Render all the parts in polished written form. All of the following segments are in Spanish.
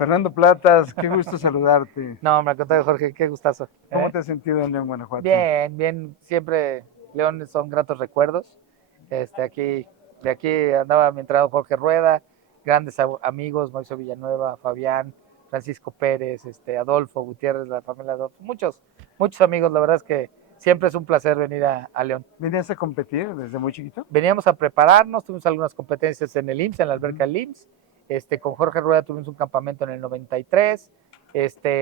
Fernando Platas, qué gusto saludarte. No, hombre, al contrario, Jorge, qué gustazo. ¿Cómo te has sentido en León, Guanajuato? Bien, bien, siempre León son gratos recuerdos. Aquí, de aquí andaba mi entrenador Jorge Rueda, grandes amigos, Mauricio Villanueva, Fabián, Francisco Pérez, Adolfo Gutiérrez, la familia Adolfo, muchos amigos, la verdad es que siempre es un placer venir a León. ¿Venías a competir desde muy chiquito? Veníamos a prepararnos, tuvimos algunas competencias en el IMSS, en la alberca del Uh-huh. IMSS, con Jorge Rueda tuvimos un campamento en el 93,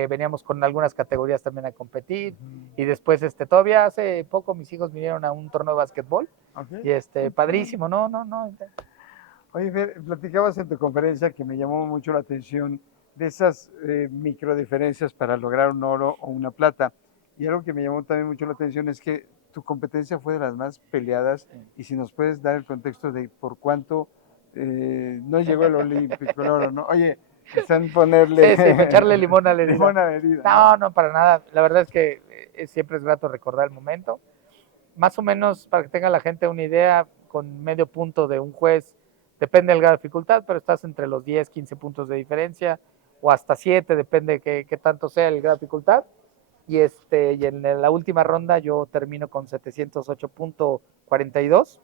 veníamos con algunas categorías también a competir, y después, todavía hace poco mis hijos vinieron a un torneo de básquetbol, Okay. y padrísimo, no. Oye, Fer, platicabas en tu conferencia que me llamó mucho la atención de esas micro diferencias para lograr un oro o una plata. Y algo que me llamó también mucho la atención es que tu competencia fue de las más peleadas. Y si nos puedes dar el contexto de por cuánto no llegó el olímpico, el oro, ¿no? Oye, están ponerle Sí, para echarle limón a la herida. limón a la herida, No, para nada. La verdad es que siempre es grato recordar el momento. Más o menos, para que tenga la gente una idea, con medio punto de un juez, depende del grado de dificultad, pero estás entre los 10, 15 puntos de diferencia, o hasta 7, depende de qué tanto sea el grado de dificultad. Y en la última ronda yo termino con 708.42.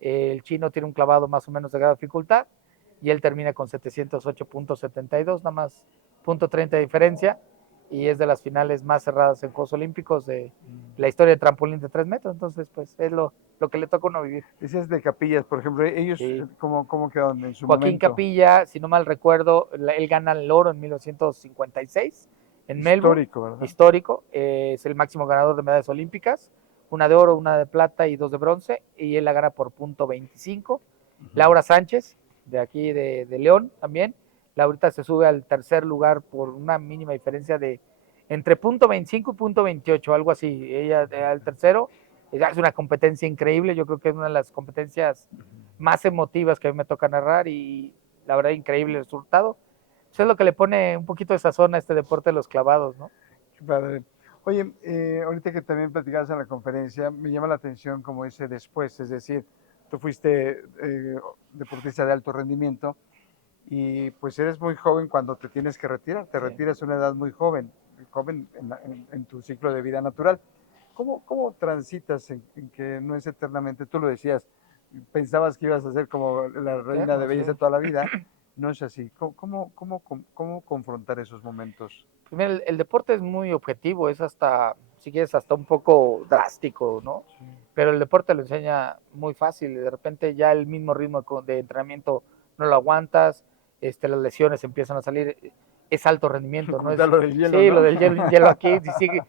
El chino tiene un clavado más o menos de grado de dificultad y él termina con 708.72, nada más .30 de diferencia, y es de las finales más cerradas en Juegos Olímpicos de la historia de trampolín de 3 metros. Entonces, pues es lo que le toca a uno vivir. Decías de Capillas, por ejemplo, ellos, Sí. ¿cómo quedaron en su Joaquín momento? Capilla, si no mal recuerdo, él gana el oro en 1956 en Melbourne, Histórico, ¿verdad? histórico, es el máximo ganador de medallas olímpicas, una de oro, una de plata y dos de bronce, y él la gana por .25. Laura Sánchez, de aquí de León también, Laurita se sube al tercer lugar por una mínima diferencia de entre .25 y .28, algo así, ella al tercero. Es una competencia increíble, yo creo que es una de las competencias más emotivas que a mí me toca narrar, y la verdad increíble el resultado. Eso es lo que le pone un poquito de sazón a este deporte de los clavados, ¿no? Qué padre. Oye, ahorita que también platicabas en la conferencia, me llama la atención como ese después, es decir, tú fuiste deportista de alto rendimiento y pues eres muy joven cuando te tienes que retirar, te retiras a una edad muy joven, joven en tu ciclo de vida natural. ¿Cómo transitas en que no es eternamente? Tú lo decías, pensabas que ibas a ser como la reina de belleza toda la vida, no es así. ¿Cómo confrontar esos momentos? Primero, el deporte es muy objetivo, es hasta, si quieres, hasta un poco drástico, ¿no? Sí. Pero el deporte lo enseña muy fácil, y de repente ya el mismo ritmo de entrenamiento no lo aguantas, las lesiones empiezan a salir, es alto rendimiento, ¿no? Como lo del hielo, Sí, ¿no? lo del hielo aquí, si sigue,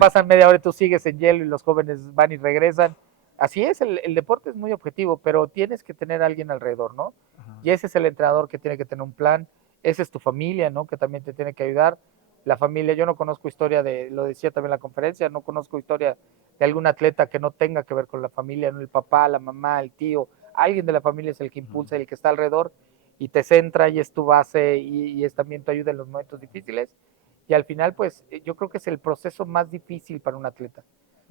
pasan media hora y tú sigues en hielo y los jóvenes van y regresan. Así es, el deporte es muy objetivo, pero tienes que tener a alguien alrededor, ¿no? Ajá. Y ese es el entrenador que tiene que tener un plan, esa es tu familia, ¿no? Que también te tiene que ayudar. La familia, yo no conozco historia lo decía también en la conferencia, no conozco historia de algún atleta que no tenga que ver con la familia, ¿no? El papá, la mamá, el tío, alguien de la familia es el que impulsa, el que está alrededor y te centra y es tu base, y es también tu ayuda en los momentos difíciles. Y al final, pues yo creo que es el proceso más difícil para un atleta.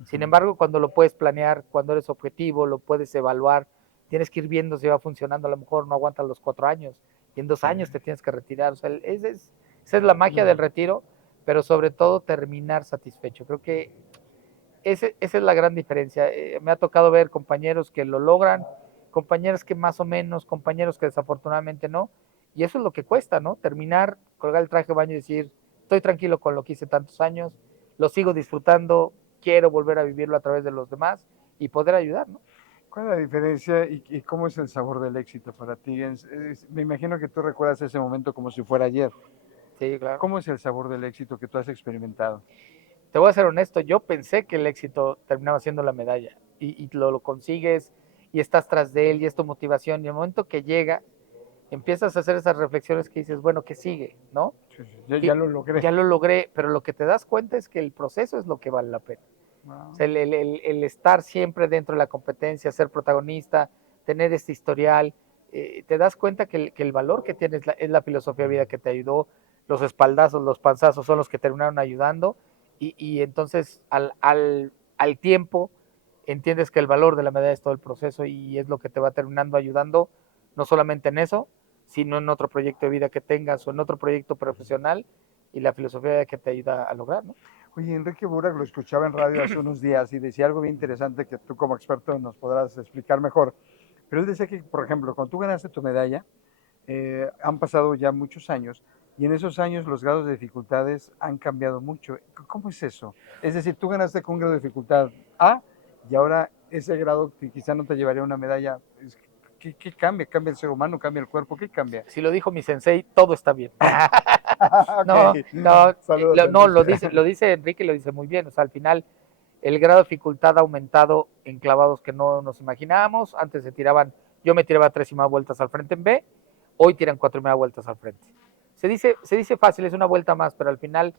Sin embargo, cuando lo puedes planear, cuando eres objetivo, lo puedes evaluar, tienes que ir viendo si va funcionando. A lo mejor no aguantas los 4 años y en 2 años te tienes que retirar. O sea, esa es la magia del retiro, pero sobre todo terminar satisfecho. Creo que esa es la gran diferencia. Me ha tocado ver compañeros que lo logran, compañeros que más o menos, compañeros que desafortunadamente no. Y eso es lo que cuesta, ¿no? Terminar, colgar el traje de baño y decir, estoy tranquilo con lo que hice tantos años, lo sigo disfrutando, quiero volver a vivirlo a través de los demás y poder ayudar, ¿no? ¿Cuál es la diferencia y cómo es el sabor del éxito para ti? Me imagino que tú recuerdas ese momento como si fuera ayer. Sí, claro. ¿Cómo es el sabor del éxito que tú has experimentado? Te voy a ser honesto, yo pensé que el éxito terminaba siendo la medalla, y lo consigues y estás tras de él y es tu motivación, y el momento que llega empiezas a hacer esas reflexiones que dices, bueno, ¿qué sigue? ¿No? Sí, sí, ya Y lo logré. ya lo logré, pero lo que te das cuenta es que el proceso es lo que vale la pena. O Wow. sea, el estar siempre dentro de la competencia, ser protagonista, tener este historial, te das cuenta que el valor que tienes es la filosofía de vida que te ayudó, los espaldazos, los panzazos son los que terminaron ayudando, y entonces al tiempo entiendes que el valor de la medalla es todo el proceso, y es lo que te va terminando ayudando, no solamente en eso, sino en otro proyecto de vida que tengas o en otro proyecto profesional y la filosofía que te ayuda a lograr, ¿no? Oye, Enrique Burak lo escuchaba en radio hace unos días y decía algo bien interesante que tú como experto nos podrás explicar mejor. Pero él decía que, por ejemplo, cuando tú ganaste tu medalla, han pasado ya muchos años y en esos años los grados de dificultades han cambiado mucho. ¿Cómo es eso? Es decir, tú ganaste con un grado de dificultad A y ahora ese grado que quizá no te llevaría una medalla. ¿Qué cambia? ¿Cambia el ser humano? ¿Cambia el cuerpo? ¿Qué cambia? Si lo dijo mi sensei, todo está bien. No, Okay. no, Saludos, no, Enrique. lo dice Enrique, lo dice muy bien. O sea, al final el grado de dificultad ha aumentado en clavados que no nos imaginábamos. Antes yo me tiraba 3.5 vueltas al frente en B, hoy tiran 4.5 vueltas al frente. Se dice fácil, es una vuelta más, pero al final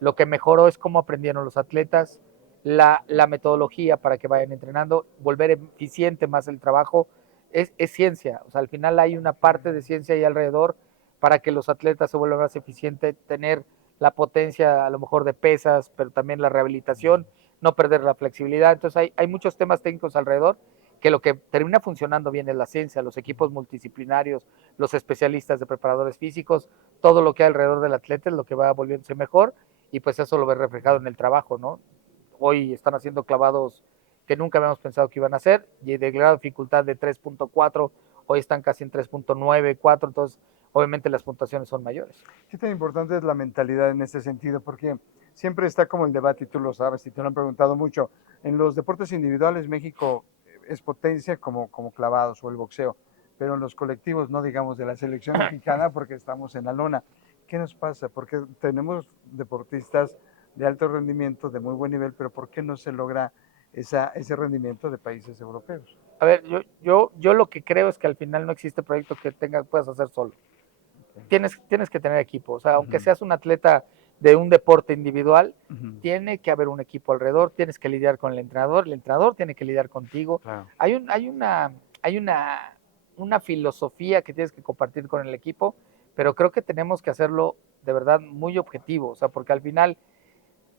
lo que mejoró es cómo aprendieron los atletas, la metodología para que vayan entrenando, volver eficiente más el trabajo, es ciencia. O sea, al final hay una parte de ciencia ahí alrededor para que los atletas se vuelvan más eficientes, tener la potencia a lo mejor de pesas, pero también la rehabilitación, no perder la flexibilidad. Entonces hay muchos temas técnicos alrededor que lo que termina funcionando bien es la ciencia, los equipos multidisciplinarios, los especialistas de preparadores físicos, todo lo que hay alrededor del atleta es lo que va volviéndose mejor y pues eso lo ve reflejado en el trabajo, ¿no? Hoy están haciendo clavados que nunca habíamos pensado que iban a hacer y de grado de dificultad de 3.4, hoy están casi en 3.9, 4, entonces obviamente las puntuaciones son mayores. ¿Qué tan importante es la mentalidad en ese sentido? Porque siempre está como el debate, y tú lo sabes, y te lo han preguntado mucho. En los deportes individuales, México es potencia como clavados o el boxeo, pero en los colectivos, no digamos de la selección mexicana, porque estamos en la lona. ¿Qué nos pasa? Porque tenemos deportistas de alto rendimiento, de muy buen nivel, pero ¿por qué no se logra ese rendimiento de países europeos? A ver, yo lo que creo es que al final no existe proyecto que puedas hacer solo. Tienes que tener equipo. O sea, aunque seas un atleta de un deporte individual, tiene que haber un equipo alrededor, tienes que lidiar con el entrenador tiene que lidiar contigo. Claro. Hay una filosofía que tienes que compartir con el equipo, pero creo que tenemos que hacerlo de verdad muy objetivo, o sea, porque al final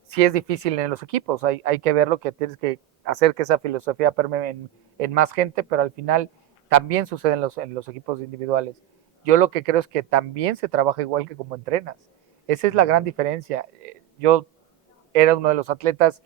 sí es difícil en los equipos, hay que verlo, que tienes que hacer que esa filosofía permee en más gente, pero al final también sucede en los equipos individuales. Yo lo que creo es que también se trabaja igual que como entrenas. Esa es la gran diferencia. Yo era uno de los atletas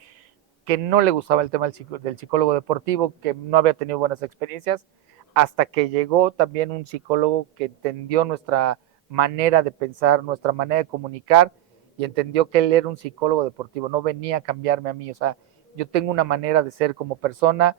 que no le gustaba el tema del psicólogo deportivo, que no había tenido buenas experiencias, hasta que llegó también un psicólogo que entendió nuestra manera de pensar, nuestra manera de comunicar, y entendió que él era un psicólogo deportivo, no venía a cambiarme a mí. O sea, yo tengo una manera de ser como persona,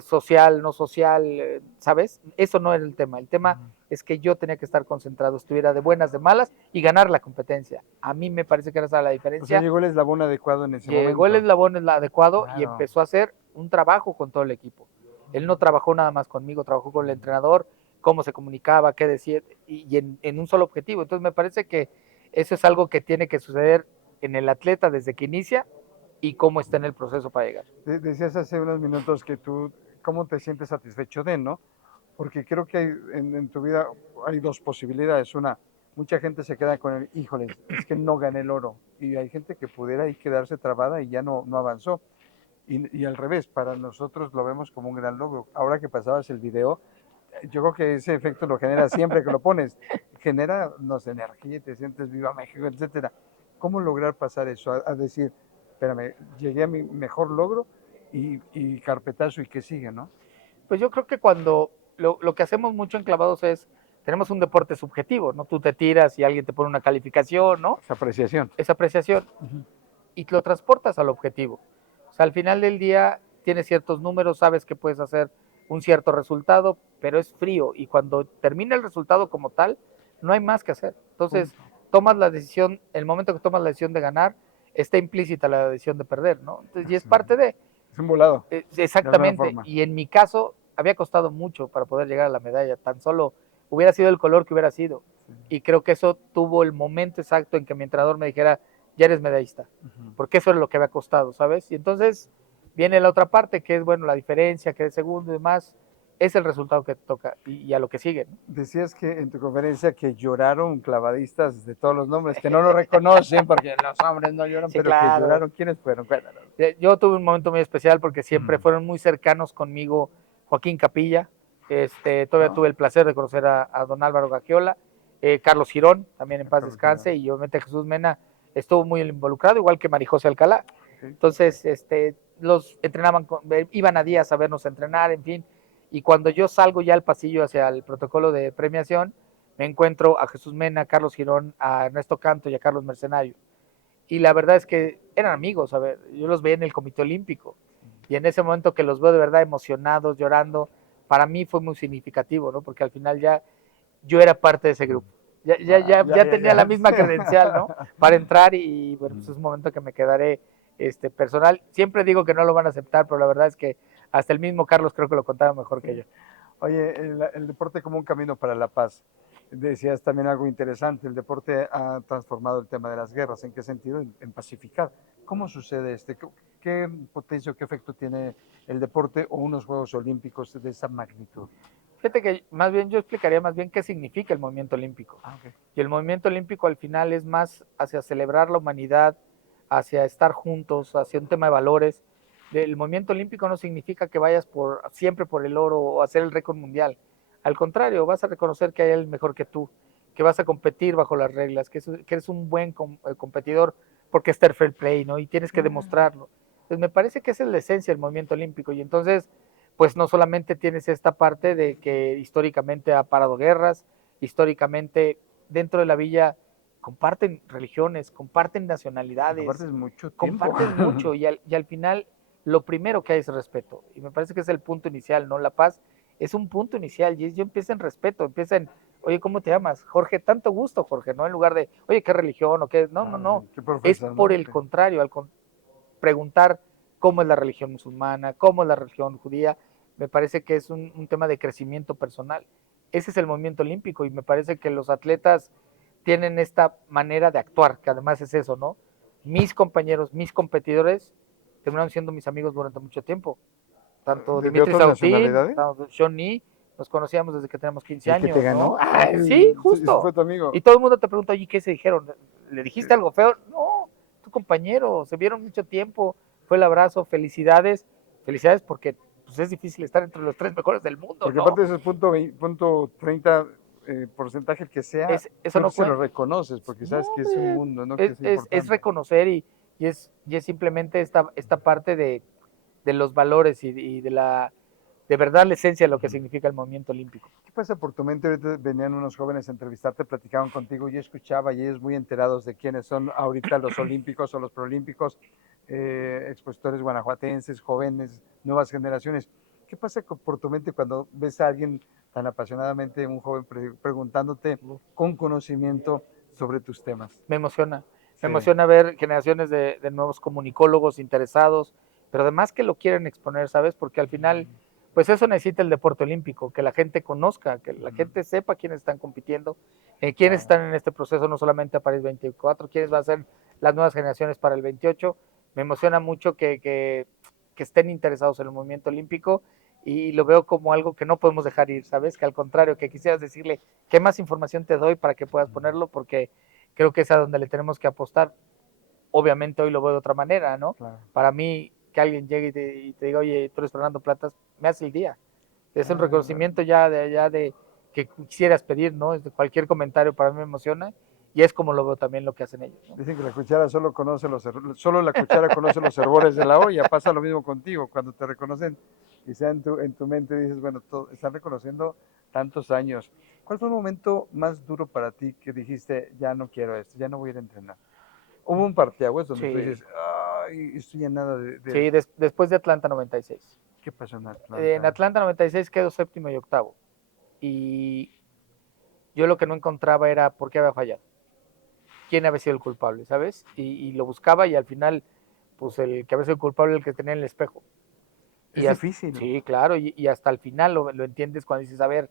social, no social, ¿sabes? Eso no era el tema. El tema es que yo tenía que estar concentrado, estuviera de buenas, de malas y ganar la competencia. A mí me parece que era esa la diferencia. O sea, llegó el eslabón adecuado en ese momento. Llegó el eslabón adecuado, Claro. y empezó a hacer un trabajo con todo el equipo. Él no trabajó nada más conmigo, trabajó con el entrenador, cómo se comunicaba, qué decía, y en un solo objetivo. Entonces me parece que eso es algo que tiene que suceder en el atleta desde que inicia y cómo está en el proceso para llegar. Decías hace unos minutos que tú, ¿cómo te sientes satisfecho de, no? Porque creo que en tu vida hay dos posibilidades. Una, mucha gente se queda con el, híjole, es que no gané el oro. Y hay gente que pudiera ahí quedarse trabada y ya no avanzó. Y al revés, para nosotros lo vemos como un gran logro. Ahora que pasabas el video, yo creo que ese efecto lo genera siempre que lo pones. Genera, no sé, energía, te sientes viva México, etcétera. ¿Cómo lograr pasar eso? A decir, espérame, llegué a mi mejor logro y carpetazo y qué sigue, ¿no? Pues yo creo que cuando lo que hacemos mucho en clavados es, tenemos un deporte subjetivo, ¿no? Tú te tiras y alguien te pone una calificación, ¿no? Esa apreciación. Esa apreciación. Y lo transportas al objetivo. O sea, al final del día tienes ciertos números, sabes que puedes hacer un cierto resultado, pero es frío y cuando termina el resultado como tal, no hay más que hacer. Entonces, tomas la decisión, el momento que tomas la decisión de ganar, está implícita la decisión de perder, ¿no? Entonces, y es parte de... Es un volado. Exactamente. Y en mi caso, había costado mucho para poder llegar a la medalla, tan solo hubiera sido el color que hubiera sido. Y creo que eso tuvo el momento exacto en que mi entrenador me dijera, ya eres medallista, porque eso es lo que había costado, ¿sabes? Y entonces viene la otra parte, que es, bueno, la diferencia, que de segundo y demás, es el resultado que te toca y a lo que sigue, ¿no? Decías que en tu conferencia que lloraron clavadistas de todos los nombres, que no lo reconocen porque los hombres no lloran, Sí, pero claro. que lloraron. ¿Quiénes fueron? Yo tuve un momento muy especial porque siempre fueron muy cercanos conmigo Joaquín Capilla, Todavía tuve el placer de conocer a don Álvaro Gagiola, Carlos Girón, también en paz descanse, y obviamente Jesús Mena estuvo muy involucrado, igual que Marijose Alcalá. Entonces, los entrenaban, iban a días a vernos entrenar, en fin, y cuando yo salgo ya al pasillo hacia el protocolo de premiación, me encuentro a Jesús Mena, a Carlos Girón, a Ernesto Canto y a Carlos Mercenario. Y la verdad es que eran amigos, a ver, yo los veía en el Comité Olímpico, y en ese momento que los veo de verdad emocionados, llorando, para mí fue muy significativo, ¿no? Porque al final ya yo era parte de ese grupo. Ya tenía la misma credencial, ¿no? Para entrar y bueno, pues es un momento que me quedaré personal. Siempre digo que no lo van a aceptar, pero la verdad es que hasta el mismo Carlos creo que lo contaba mejor que yo. Oye, el deporte como un camino para la paz. Decías también algo interesante, el deporte ha transformado el tema de las guerras. ¿En qué sentido? En pacificar. ¿Cómo sucede ¿Qué potencia o qué efecto tiene el deporte o unos Juegos Olímpicos de esa magnitud? Fíjate que más bien yo explicaría más bien qué significa el movimiento olímpico. Okay. Y el movimiento olímpico al final es más hacia celebrar la humanidad, hacia estar juntos, hacia un tema de valores. El movimiento olímpico no significa que vayas siempre por el oro o hacer el récord mundial. Al contrario, vas a reconocer que hay alguien mejor que tú, que vas a competir bajo las reglas, que eres un buen competidor porque está el fair play, ¿no? Y tienes que demostrarlo. Entonces me parece que esa es la esencia del movimiento olímpico. Y entonces, pues no solamente tienes esta parte de que históricamente ha parado guerras, históricamente dentro de la villa comparten religiones, comparten nacionalidades, comparten mucho y al final lo primero que hay es respeto. Y me parece que es el punto inicial, ¿no? La paz es un punto inicial y yo empieza en respeto, empieza en, oye, ¿cómo te llamas? Jorge, tanto gusto, Jorge, ¿no? En lugar de, oye, ¿qué religión o qué? No. Es por el contrario, preguntar cómo es la religión musulmana, cómo es la religión judía, me parece que es un tema de crecimiento personal. Ese es el movimiento olímpico y me parece que los atletas tienen esta manera de actuar, que además es eso, ¿no? Mis compañeros, mis competidores, terminaron siendo mis amigos durante mucho tiempo. Tanto Dimitri Sautín, tanto Johnny, nos conocíamos desde que teníamos 15 años. ¿Que te ganó? ¿No? Sí, justo. Fue tu amigo. Y todo el mundo te pregunta, oye, ¿qué se dijeron? ¿Le dijiste algo feo? No, tu compañero, se vieron mucho tiempo, fue el abrazo, felicidades. Felicidades porque pues, es difícil estar entre los 3 mejores del mundo, porque ¿no? Aparte de ese punto 30 porcentaje que sea, eso no se lo reconoces, porque sabes que es un mundo, ¿no? Es reconocer y es simplemente esta parte de los valores y de verdad la esencia de lo que significa el movimiento olímpico. ¿Qué pasa por tu mente? Ahorita venían unos jóvenes a entrevistarte, platicaban contigo, yo escuchaba y ellos muy enterados de quiénes son ahorita los olímpicos o los proolímpicos, expositores guanajuatenses, jóvenes, nuevas generaciones. ¿Qué pasa por tu mente cuando ves a alguien tan apasionadamente, un joven preguntándote con conocimiento sobre tus temas? Me emociona. Me emociona ver generaciones de nuevos comunicólogos interesados, pero además que lo quieren exponer, ¿sabes? Porque al final, pues eso necesita el deporte olímpico, que la gente conozca, que la gente sepa quiénes están compitiendo, quiénes están en este proceso, no solamente a París 24, quiénes van a ser las nuevas generaciones para el 28. Me emociona mucho que estén interesados en el movimiento olímpico y lo veo como algo que no podemos dejar ir, ¿sabes? Que al contrario, que quisieras decirle, ¿qué más información te doy para que puedas ponerlo? Porque creo que es a donde le tenemos que apostar. Obviamente hoy lo veo de otra manera, ¿no? Claro. Para mí, que alguien llegue y te diga, oye, tú eres Fernando Platas, me hace el día. Es un reconocimiento ya de que quisieras pedir, ¿no? Cualquier comentario para mí me emociona y es como lo veo también lo que hacen ellos, ¿no? Dicen que la cuchara solo la cuchara conoce los hervores de la olla. Pasa lo mismo contigo, cuando te reconocen, quizá en tu mente dices, bueno, están reconociendo tantos años. ¿Cuál fue el momento más duro para ti que dijiste, ya no quiero esto, ya no voy a ir a entrenar? Hubo un parteaguas donde tú dices, ay, esto ya nada de... Sí, después de Atlanta 96. ¿Qué pasó en Atlanta? En Atlanta 96 quedó séptimo y octavo. Y yo lo que no encontraba era por qué había fallado. Quién había sido el culpable, ¿sabes? Y lo buscaba y al final, pues el que había sido el culpable el que tenía en el espejo. Es difícil. Sí, claro, y hasta el final lo entiendes cuando dices, a ver,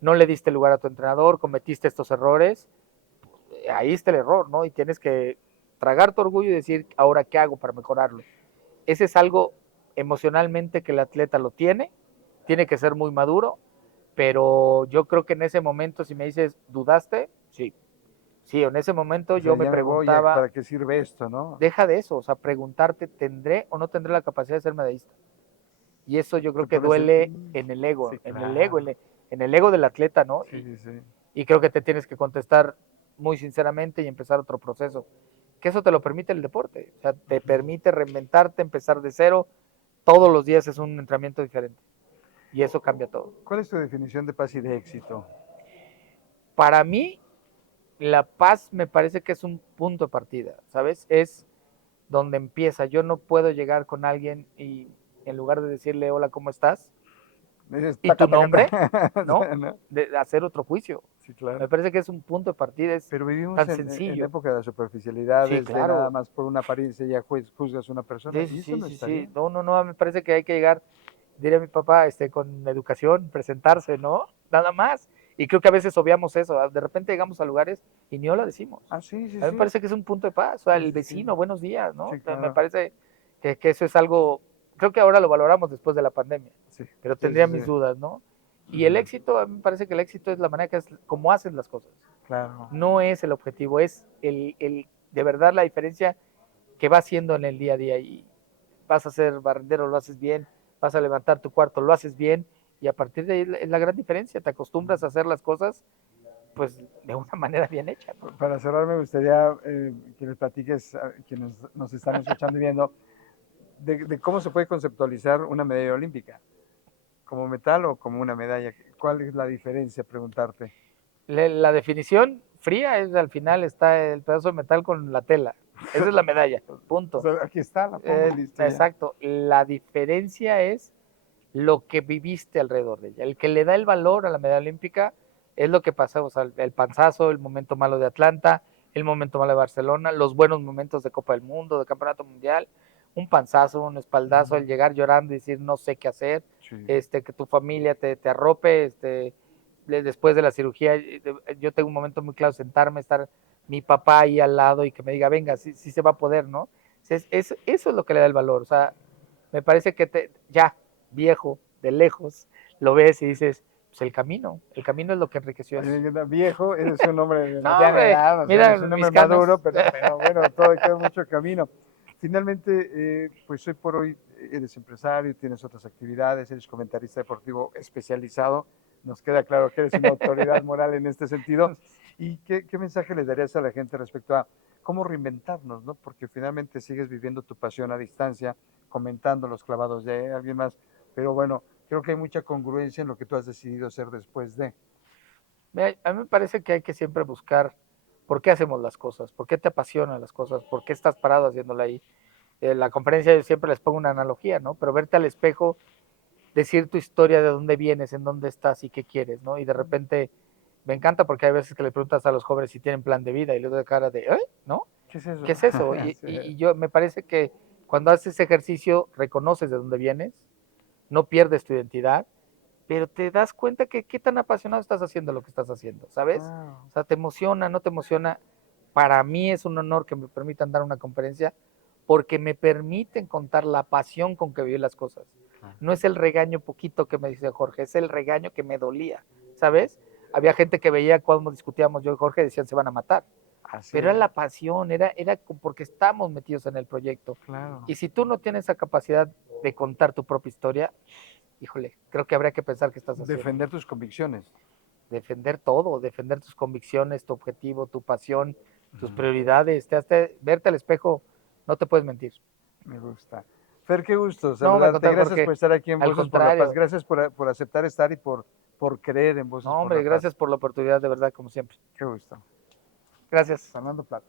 no le diste lugar a tu entrenador, cometiste estos errores, ahí está el error, ¿no? Y tienes que tragar tu orgullo y decir, ahora, ¿qué hago para mejorarlo? Ese es algo emocionalmente que el atleta lo tiene que ser muy maduro, pero yo creo que en ese momento, si me dices, ¿dudaste? Sí. Sí, en ese momento o sea, yo me preguntaba... ¿Para qué sirve esto, no? Deja de eso, o sea, preguntarte, ¿tendré o no tendré la capacidad de ser medallista? Y eso yo creo Te que pones duele en el ego, sí, en el ego, claro. en el ego del atleta, ¿no? Sí, sí, sí. Y creo que te tienes que contestar muy sinceramente y empezar otro proceso. Que eso te lo permite el deporte. O sea, te permite reinventarte, empezar de cero. Todos los días es un entrenamiento diferente. Y eso cambia todo. ¿Cuál es tu definición de paz y de éxito? Para mí, la paz me parece que es un punto de partida, ¿sabes? Es donde empieza. Yo no puedo llegar con alguien y en lugar de decirle hola, ¿cómo estás? Dices, Y tu taca, taca, nombre, taca. ¿no? ¿No? De hacer otro juicio. Sí, claro. Me parece que es un punto de partida, es Pero vivimos tan en sencillo. época de Sí, superficialidades, de nada claro. más por una apariencia ya juzgas a una persona, Sí, y sí, eso sí, no sí, está sí. bien. No, no, no, me parece que hay que llegar, diría mi papá, con educación, presentarse, ¿no? Nada más. Y creo que a veces obviamos eso. De repente llegamos a lugares y ni hola decimos. Ah, sí, sí, A mí me sí. parece que es un punto de paz. O sea, Sí, el sí, sí. vecino, buenos días, ¿no? Sí, Me claro. parece que eso es algo, creo que ahora lo valoramos después de la pandemia, Sí, pero sí, tendría sí, mis sí. dudas, ¿no? Y el Ujú. éxito, a mí me parece que el éxito es la manera que es, como haces las cosas. Claro. No es el objetivo, es de verdad la diferencia que vas haciendo en el día a día. Y vas a ser barrendero, lo haces bien, vas a levantar tu cuarto, lo haces bien, y a partir de ahí es la gran diferencia, te acostumbras a hacer las cosas pues de una manera bien hecha, ¿no? Para cerrar, me gustaría que les platiques a quienes nos están escuchando y viendo de cómo se puede conceptualizar una medalla olímpica, como metal o como una medalla. ¿Cuál es la diferencia? Preguntarte. La definición fría es al final está el pedazo de metal con la tela, esa es la medalla, O punto. sea, aquí está, la pongo y listo ya. Exacto, la diferencia es lo que viviste alrededor de ella. El que le da el valor a la medalla olímpica es lo que pasa, o sea, el panzazo, el momento malo de Atlanta, el momento malo de Barcelona, los buenos momentos de Copa del Mundo, de Campeonato Mundial, un panzazo, un espaldazo, el llegar llorando y decir no sé qué hacer, Sí. que tu familia te arrope, después de la cirugía, yo tengo un momento muy claro, sentarme, estar mi papá ahí al lado y que me diga, venga, sí, sí se va a poder, ¿no? Eso es lo que le da el valor, o sea, me parece que ya, viejo, de lejos, lo ves y dices, pues el camino es lo que enriqueció Oye, eso. me encanta. Viejo, eres un hombre de No, mediana hombre, edad, o sea, mira eres un mis hombre canas. maduro, pero bueno, todavía queda mucho camino. Finalmente, pues hoy por hoy eres empresario, tienes otras actividades, eres comentarista deportivo especializado. Nos queda claro que eres una autoridad moral en este sentido. ¿Y qué mensaje les darías a la gente respecto a cómo reinventarnos, ¿no? Porque finalmente sigues viviendo tu pasión a distancia, comentando los clavados de alguien más, pero bueno, creo que hay mucha congruencia en lo que tú has decidido hacer después de. A mí me parece que hay que siempre buscar por qué hacemos las cosas, por qué te apasionan las cosas, por qué estás parado haciéndola ahí. En la conferencia yo siempre les pongo una analogía, ¿no? Pero verte al espejo, decir tu historia, de dónde vienes, en dónde estás y qué quieres, ¿no? Y de repente me encanta porque hay veces que le preguntas a los jóvenes si tienen plan de vida y luego de cara de, ¿eh? ¿No? ¿Qué es eso? ¿Qué es eso? Sí. Y yo me parece que cuando haces ese ejercicio reconoces de dónde vienes, no pierdes tu identidad, pero te das cuenta que qué tan apasionado estás haciendo lo que estás haciendo, ¿sabes? Wow. O sea, te emociona, no te emociona. Para mí es un honor que me permitan dar una conferencia porque me permiten contar la pasión con que viví las cosas. No es el regaño poquito que me dice Jorge, es el regaño que me dolía, ¿sabes? Había gente que veía cuando discutíamos yo y Jorge, decían se van a matar. Así Pero era es, la pasión, era porque estamos metidos en el proyecto. claro. Y si tú no tienes esa capacidad de contar tu propia historia, híjole, creo que habría que pensar qué estás haciendo. Defender tus convicciones. Defender todo, defender tus convicciones, tu objetivo, tu pasión, tus Ujú. prioridades. Verte al espejo, no te puedes mentir. Me gusta. Fer, qué gusto No, me saludarte. contar, Gracias Jorge. por estar aquí en Al Voces por la Paz. contrario. Gracias por aceptar estar y por creer en Voces No, por la hombre, Paz. gracias por la oportunidad, de verdad, como siempre. Qué gusto. Gracias. Fernando Plata.